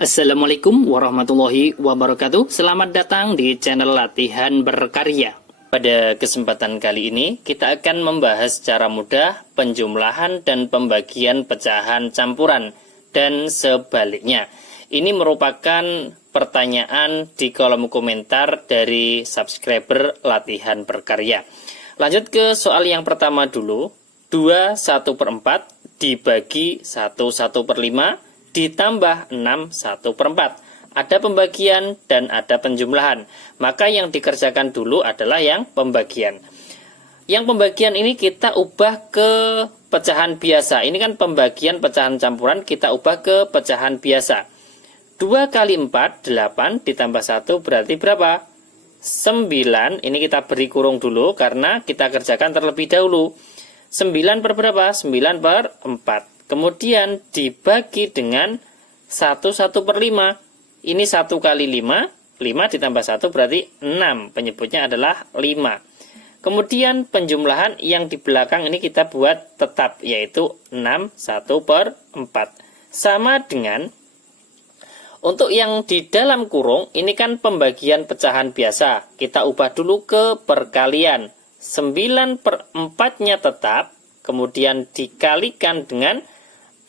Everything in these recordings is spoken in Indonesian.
Assalamualaikum warahmatullahi wabarakatuh. Selamat datang di channel Latihan Berkarya. Pada kesempatan kali ini, kita akan membahas secara mudah penjumlahan dan pembagian pecahan campuran dan sebaliknya. Ini merupakan pertanyaan di kolom komentar dari subscriber Latihan Berkarya. Lanjut ke soal yang pertama dulu. 2 1/4 dibagi 1/5 ditambah 6 1/4. Ada pembagian dan ada penjumlahan. Maka yang dikerjakan dulu adalah yang pembagian. Yang pembagian ini kita ubah ke pecahan biasa. Ini kan pembagian pecahan campuran, kita ubah ke pecahan biasa. 2 kali 4, 8 ditambah 1 berarti berapa? 9. Ini kita beri kurung dulu karena kita kerjakan terlebih dahulu. 9 per berapa? 9 per 4. Kemudian dibagi dengan 1/5. Ini 1 kali 5. 5 ditambah 1 berarti 6. Penyebutnya adalah 5. Kemudian penjumlahan yang di belakang ini kita buat tetap, yaitu 6 1/4. Sama dengan, untuk yang di dalam kurung, ini kan pembagian pecahan biasa. Kita ubah dulu ke perkalian. 9/4-nya tetap, kemudian dikalikan dengan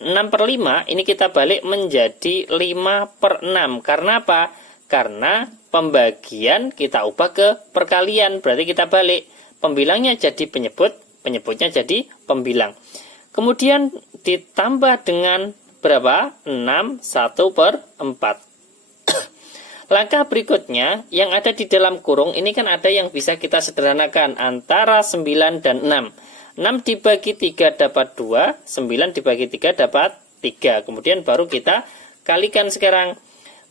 6/5, ini kita balik menjadi 5/6. Karena apa? Karena pembagian kita ubah ke perkalian, berarti kita balik. Pembilangnya jadi penyebut, penyebutnya jadi pembilang. Kemudian ditambah dengan berapa? 6 1/4. Langkah berikutnya, yang ada di dalam kurung, ini kan ada yang bisa kita sederhanakan antara 9 dan 6. 6 dibagi 3 dapat 2, 9 dibagi 3 dapat 3. Kemudian baru kita kalikan sekarang.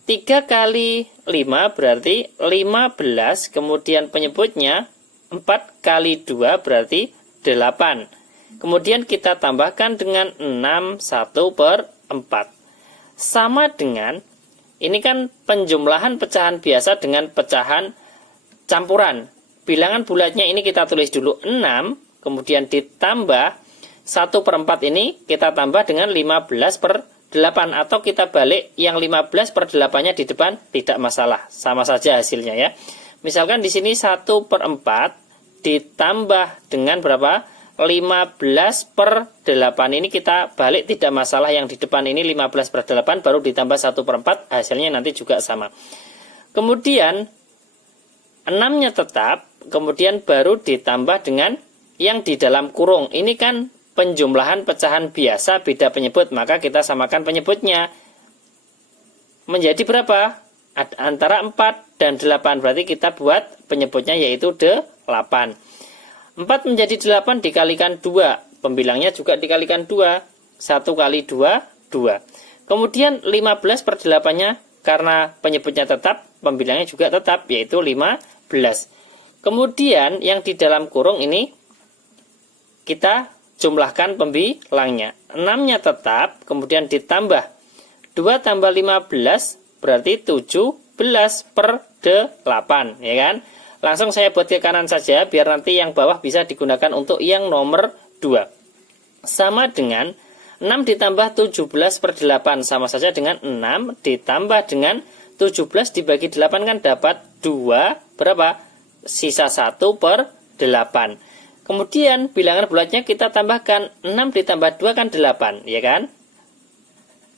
3 kali 5 berarti 15, kemudian penyebutnya 4 kali 2 berarti 8. Kemudian kita tambahkan dengan 6 1/4. Sama dengan, ini kan penjumlahan pecahan biasa dengan pecahan campuran. Bilangan bulatnya ini kita tulis dulu 6. Kemudian ditambah 1/4 ini kita tambah dengan 15/8. Atau kita balik yang 15/8-nya di depan, tidak masalah. Sama saja hasilnya ya. Misalkan di sini 1/4 ditambah dengan berapa? 15/8. Ini kita balik, tidak masalah. Yang di depan ini 15/8 baru ditambah 1/4. Hasilnya nanti juga sama. Kemudian 6-nya tetap. Kemudian baru ditambah dengan yang di dalam kurung. Ini kan penjumlahan pecahan biasa, beda penyebut, maka kita samakan penyebutnya. Menjadi berapa? Antara 4 dan 8, berarti kita buat penyebutnya yaitu 8. 4 menjadi 8 dikalikan 2, pembilangnya juga dikalikan 2. 1 kali 2, 2. Kemudian 15/8-nya, karena penyebutnya tetap, pembilangnya juga tetap, yaitu 15. Kemudian yang di dalam kurung ini kita jumlahkan pembilangnya. 6-nya tetap, kemudian ditambah 2 tambah 15 berarti 17/8, ya kan? Langsung saya buat ke kanan saja biar nanti yang bawah bisa digunakan untuk yang nomor 2. Sama dengan 6 ditambah 17/8, sama saja dengan 6 ditambah dengan 17 dibagi 8 kan dapat 2, berapa? Sisa 1/8. Kemudian bilangan bulatnya kita tambahkan 6 ditambah 2 kan 8, ya kan?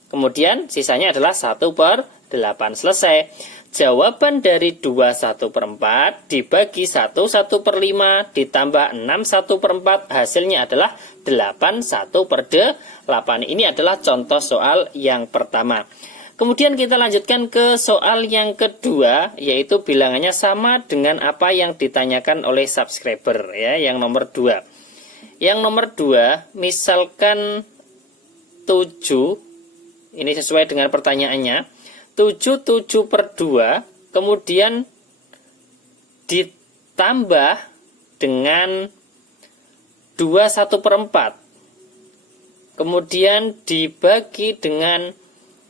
Kemudian sisanya adalah 1/8. Selesai. Jawaban dari 2 1/4 dibagi 1 1/5 ditambah 6 1/4, hasilnya adalah 8 1/8. Ini adalah contoh soal yang pertama. Kemudian kita lanjutkan ke soal yang kedua, yaitu bilangannya sama dengan apa yang ditanyakan oleh subscriber ya, yang nomor 2. Yang nomor 2, misalkan 7, ini sesuai dengan pertanyaannya, 7/2, kemudian ditambah dengan 2 1/4, kemudian dibagi dengan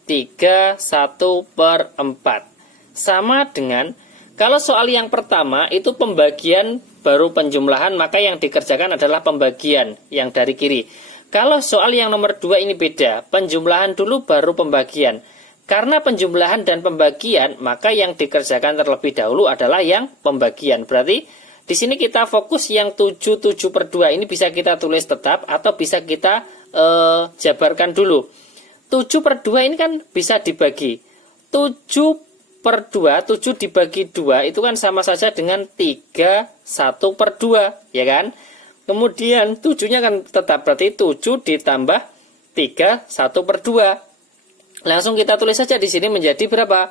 3 1/4. Sama dengan, kalau soal yang pertama itu pembagian baru penjumlahan, maka yang dikerjakan adalah pembagian yang dari kiri. Kalau soal yang nomor 2 ini beda, penjumlahan dulu baru pembagian. Karena penjumlahan dan pembagian, maka yang dikerjakan terlebih dahulu adalah yang pembagian. Berarti di sini kita fokus yang 7/7/2 ini bisa kita tulis tetap atau bisa kita jabarkan dulu. 7/2 ini kan bisa dibagi. 7/2, 7 dibagi 2 itu kan sama saja dengan 3/1/2, ya kan? Kemudian 7-nya kan tetap, berarti 7 ditambah 3/1/2. Langsung kita tulis saja di sini menjadi berapa?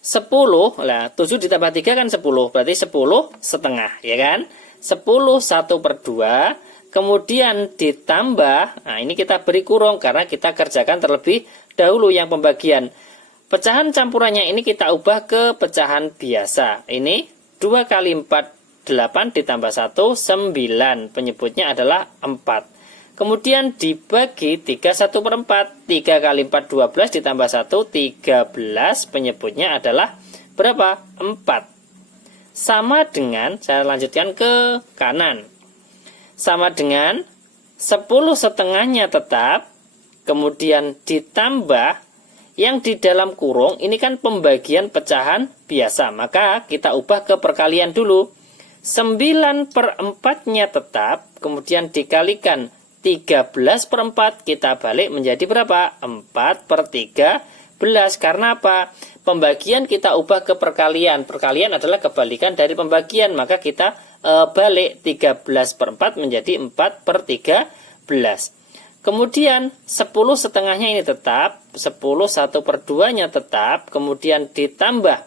10. Lah, 7 ditambah 3 kan 10. Berarti 10,5, ya kan? 10/1/2. Kemudian ditambah, nah ini kita beri kurung karena kita kerjakan terlebih dahulu yang pembagian. Pecahan campurannya ini kita ubah ke pecahan biasa. Ini 2 kali 4, 8 ditambah 1, 9. Penyebutnya adalah 4. Kemudian dibagi 3/1/4. 3 kali 4, 12 ditambah 1, 13. Penyebutnya adalah berapa? 4. Sama dengan, saya lanjutkan ke kanan. Sama dengan 10/2-nya tetap. Kemudian ditambah yang di dalam kurung. Ini kan pembagian pecahan biasa. Maka kita ubah ke perkalian dulu. 9/4-nya tetap. Kemudian dikalikan 13/4, kita balik menjadi berapa? 4/13. Karena apa? Pembagian kita ubah ke perkalian. Perkalian adalah kebalikan dari pembagian. Maka kita balik 13/4 menjadi 4/13. Kemudian 10/2-nya ini tetap. 10/1/2-nya tetap. Kemudian ditambah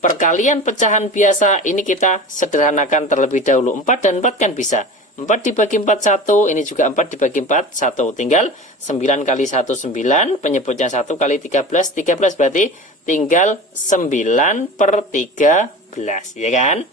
perkalian pecahan biasa. Ini kita sederhanakan terlebih dahulu. 4 dan 4 kan bisa. 4 dibagi 4, 1. Ini juga 4 dibagi 4, 1. Tinggal 9 kali 1, 9. Penyebutnya 1 kali 13, 13. Berarti tinggal 9/13. Ya kan?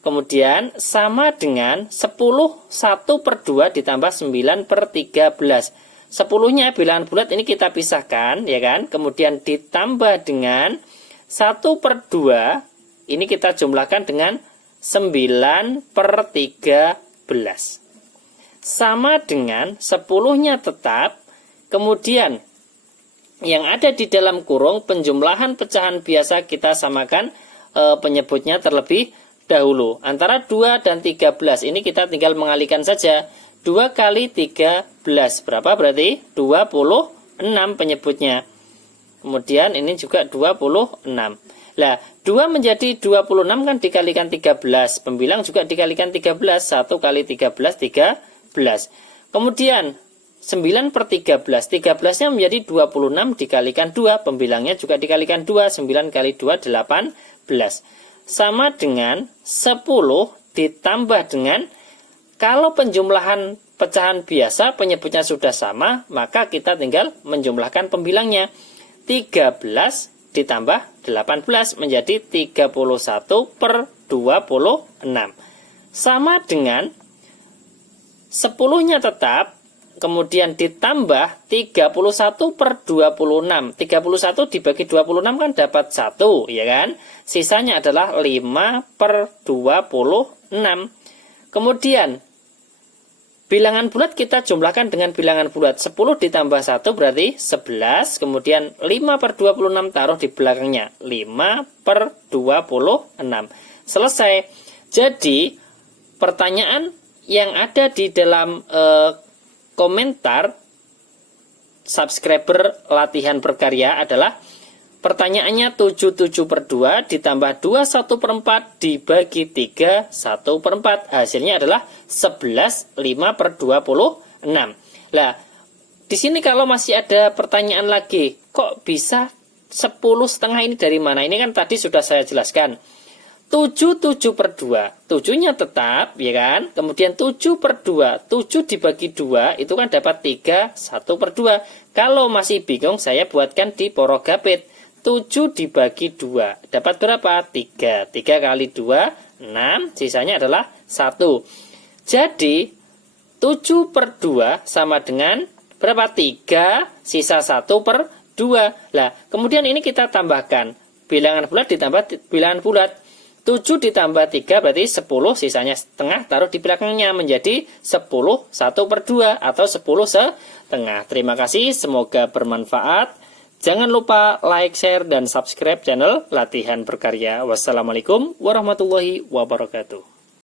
Kemudian sama dengan 10/1/2 ditambah 9/13. 10-nya bilangan bulat ini kita pisahkan. Ya kan? Kemudian ditambah dengan 1/2. Ini kita jumlahkan dengan 9/13. Sama dengan 10-nya tetap. Kemudian yang ada di dalam kurung penjumlahan pecahan biasa kita samakan penyebutnya terlebih dahulu. Antara 2 dan 13 ini kita tinggal mengalihkan saja. 2 kali 13 berapa? Berarti 26 penyebutnya. Kemudian ini juga 26. Lah, 2 menjadi 26 kan dikalikan 13. Pembilang juga dikalikan 13. 1 kali 13, 13. Kemudian 9/13. 13-nya menjadi 26 dikalikan 2. Pembilangnya juga dikalikan 2. 9 kali 2, 18. Sama dengan 10 ditambah dengan, kalau penjumlahan pecahan biasa penyebutnya sudah sama, maka kita tinggal menjumlahkan pembilangnya. 13 ditambah 18 menjadi 31/26. Sama dengan 10-nya tetap, kemudian ditambah 31/26. 31 dibagi 26 kan dapat 1, ya kan? Sisanya adalah 5/26. Kemudian bilangan bulat kita jumlahkan dengan bilangan bulat. 10 ditambah 1 berarti 11. Kemudian 5/26 taruh di belakangnya. 5/26. Selesai. Jadi pertanyaan yang ada di dalam komentar subscriber latihan berkarya adalah pertanyaannya 7/7/2 ditambah 2/1/4 dibagi 3/1/4. Hasilnya adalah 11 5/26. Lah, di sini kalau masih ada pertanyaan lagi, kok bisa 10,5 ini dari mana? Ini kan tadi sudah saya jelaskan. 7/7/2. 7-nya tetap, ya kan? Kemudian 7/2. 7 dibagi 2 itu kan dapat 3/1/2. Kalau masih bingung, saya buatkan di porogapit. 7 dibagi 2 dapat berapa? 3. 3 kali 2, 6. Sisanya adalah 1. Jadi 7/2 sama dengan berapa? 3, sisa 1/2. Lah, kemudian ini kita tambahkan bilangan bulat ditambah bilangan bulat. 7 ditambah 3 berarti 10, sisanya setengah, taruh di belakangnya menjadi 10/1/2 atau 10,5. Terima kasih, semoga bermanfaat. Jangan lupa like, share, dan subscribe channel Latihan Berkarya. Wassalamualaikum warahmatullahi wabarakatuh.